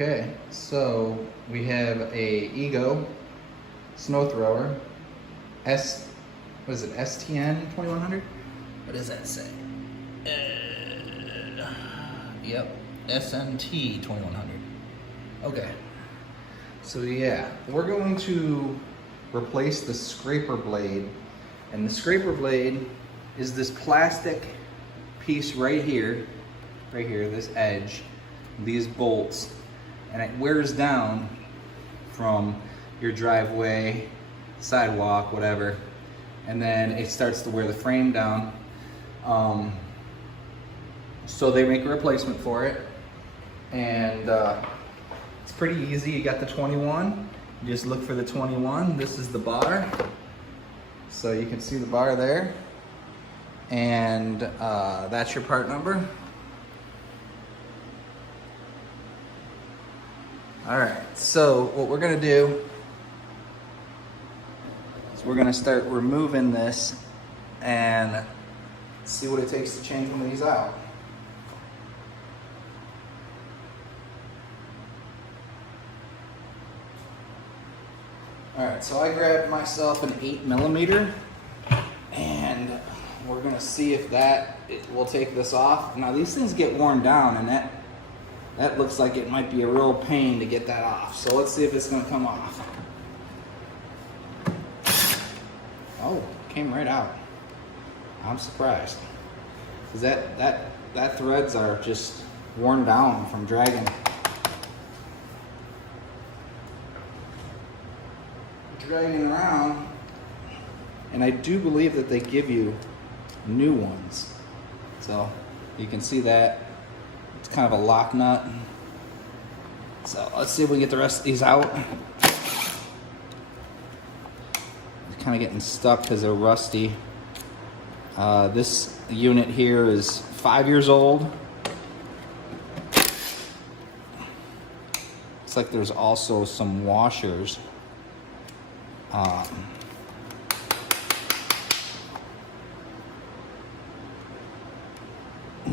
Okay, so we have a EGO Snowthrower what is it, STN2100? What does that say? Yep, SNT2100. Okay, so yeah, we're going to replace the scraper blade, and the scraper blade is this plastic piece right here, this edge, these bolts, and it wears down from your driveway, sidewalk, whatever, and then it starts to wear the frame down. So they make a replacement for it, and it's pretty easy. You got the 21, you just look for the 21. This is the bar, so you can see the bar there, and that's your part number. All right, so what we're gonna do is we're gonna start removing this and see what it takes to change one of these out. All right, so I grabbed myself an 8mm, and we're gonna see if it will take this off. Now these things get worn down, and that looks like it might be a real pain to get that off. So let's see if it's gonna come off. Oh, it came right out. I'm surprised, because that threads are just worn down from dragging around. And I do believe that they give you new ones. So you can see that it's kind of a lock nut. So let's see if we can get the rest of these out. It's kind of getting stuck because they're rusty. This unit here is 5 years old. Looks like there's also some washers.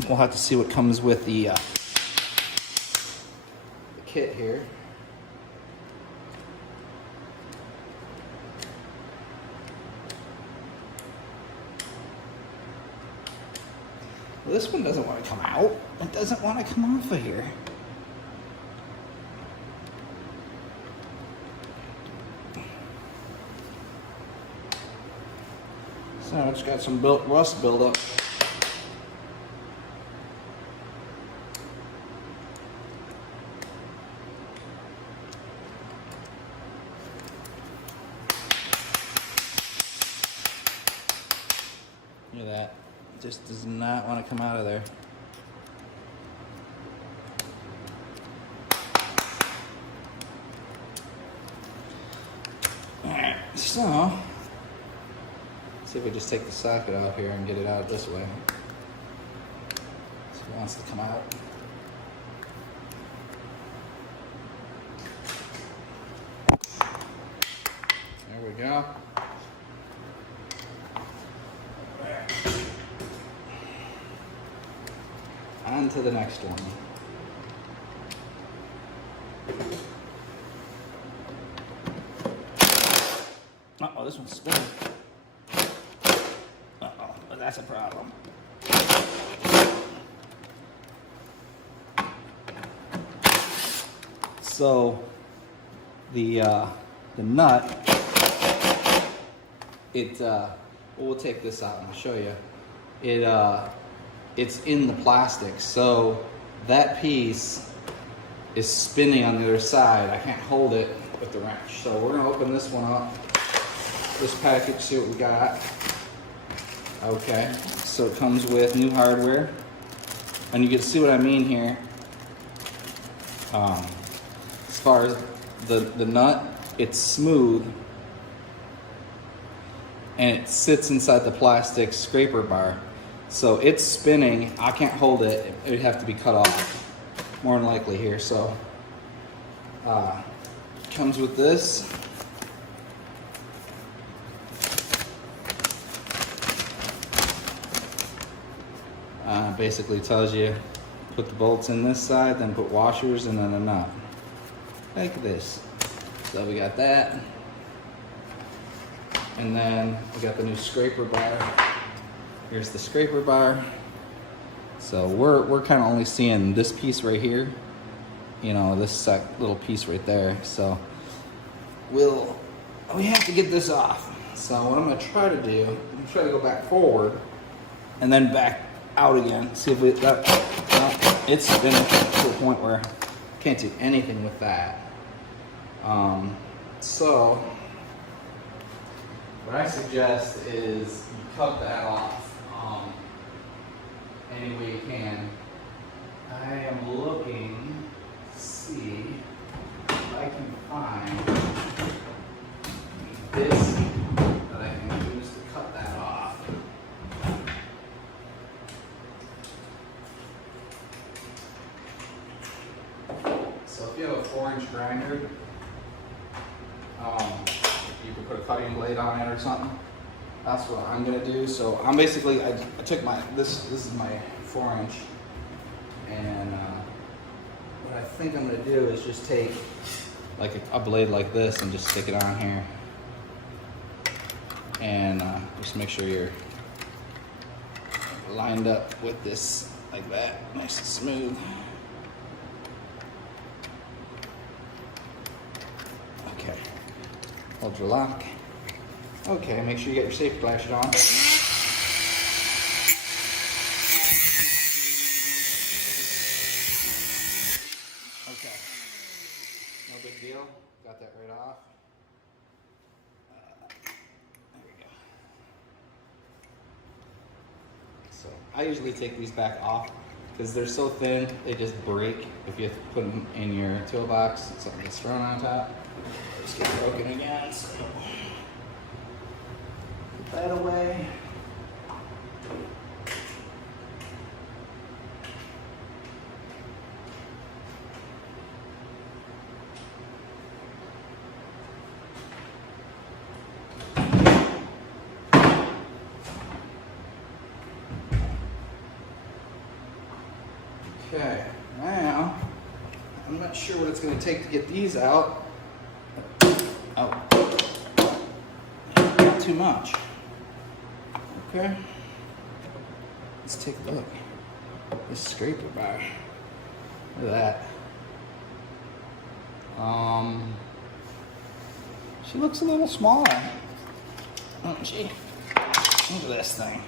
We'll have to see what comes with the kit here. Well, this one doesn't want to come out. It doesn't want to come off of here. So it's got some rust buildup. Look at that. It just does not want to come out of there. Alright, so see if we just take the socket off here and get it out this way. So it wants to come out. There we go. On to the next one. Uh-oh, this one's spinning. Uh-oh, but that's a problem. So the nut, we'll take this out and I'll show you. It's in the plastic, so that piece is spinning on the other side. I can't hold it with the wrench. So we're gonna open this one up, this package, see what we got. Okay, so it comes with new hardware, and you can see what I mean here. As far as the nut, it's smooth, and it sits inside the plastic scraper bar. So it's spinning. I can't hold it. It would have to be cut off, more than likely here. So comes with this. Basically tells you put the bolts in this side, then put washers, and then a nut. like this. So we got that. And then we got the new scraper bar. Here's the scraper bar. So we're kind of only seeing this piece right here. You know, this little piece right there. So we have to get this off. So what I'm gonna try to do, I'm gonna try to go back forward and then back out again. See if it's been to a point where I can't do anything with that. So what I suggest is you cut that off any way you can. I am looking to see if I can find this that I can use to cut that off. So if you have a 4-inch grinder, you can put a cutting blade on it or something. That's what I'm gonna do. So I'm basically, I took my, this is my 4-inch, and what I think I'm gonna do is just take like a blade like this and just stick it on here, and just make sure you're lined up with this like that, nice and smooth. Okay, hold your lock. Okay, make sure you get your safety glasses on. Okay, no big deal. Got that right off. There we go. So I usually take these back off because they're so thin, they just break if you put them in your toolbox. Something gets thrown on top. They just get broken again. So put that away. Okay, now, I'm not sure what it's going to take to get these out. Oh, not too much. Okay, let's take a look. This scraper bar. Look at that. She looks a little smaller, doesn't she? Look at this thing.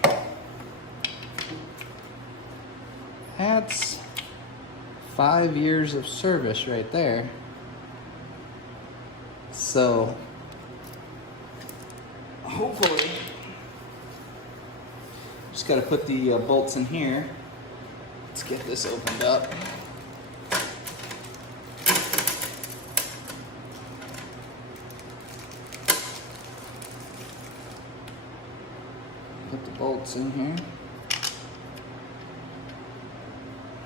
That's 5 years of service right there. So hopefully, just got to put the bolts in here. Let's get this opened up. Put the bolts in here.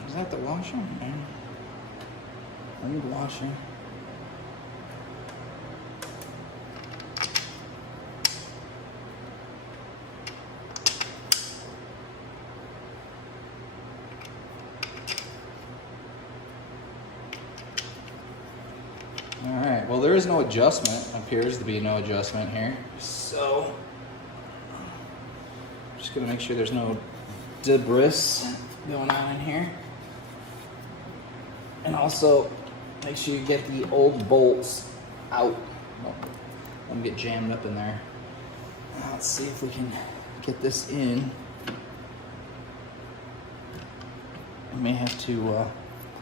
Is that the washer? Yeah. I need a washer. Alright, well there is no adjustment. Appears to be no adjustment here. So, I'm just going to make sure there's no debris going on in here. And also, make sure you get the old bolts out. Let them get jammed up in there. Let's see if we can get this in. We may have to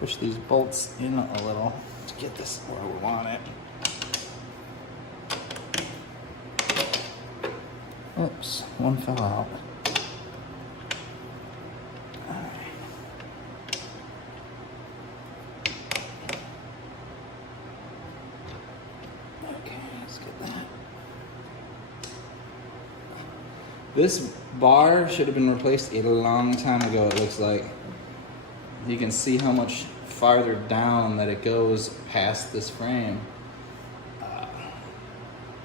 push these bolts in a little to get this where we want it. Oops, one fell out. This bar should have been replaced a long time ago, it looks like. You can see how much farther down that it goes past this frame.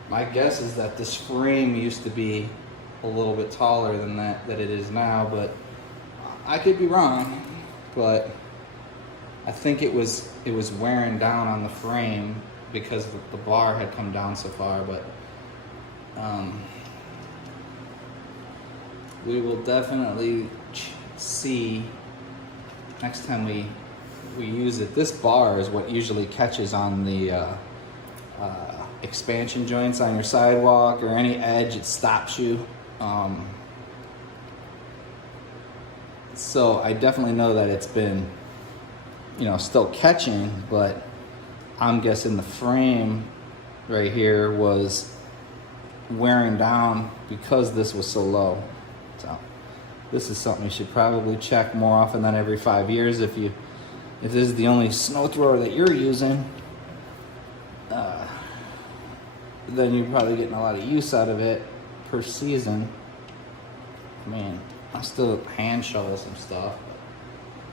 My guess is that this frame used to be a little bit taller than that it is now, but I could be wrong. But I think it was wearing down on the frame because the bar had come down so far, but we will definitely see next time we use it. This bar is what usually catches on the expansion joints on your sidewalk or any edge. It stops you. So I definitely know that it's been, you know, still catching, but I'm guessing the frame right here was wearing down because this was so low. So this is something you should probably check more often than every 5 years if this is the only snow thrower that you're using. Then you're probably getting a lot of use out of it per season. I mean, I still hand shovel some stuff,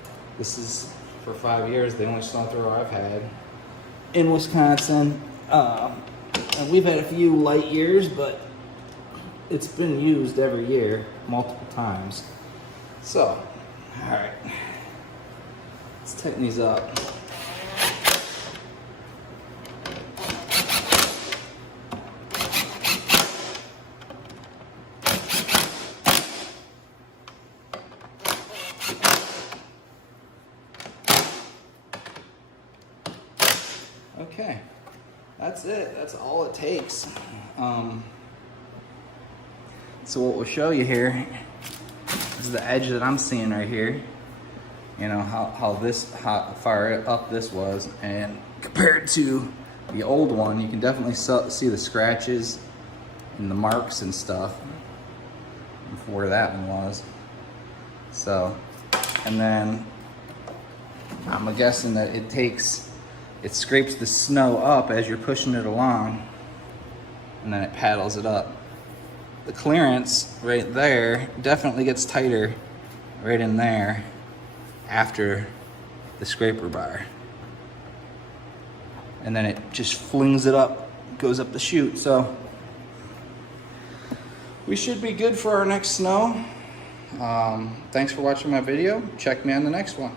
but this is, for 5 years, the only snow thrower I've had in Wisconsin. And we've had a few light years, but it's been used every year, multiple times. So, all right, let's tighten these up. Okay, that's it. That's all it takes. So what we'll show you here is the edge that I'm seeing right here. You know, how far up this was, and compared to the old one, you can definitely see the scratches and the marks and stuff from where that one was. So, and then I'm guessing that it scrapes the snow up as you're pushing it along, and then it paddles it up. The clearance right there definitely gets tighter right in there after the scraper bar. And then it just flings it up, goes up the chute. So we should be good for our next snow. Thanks for watching my video. Check me on the next one.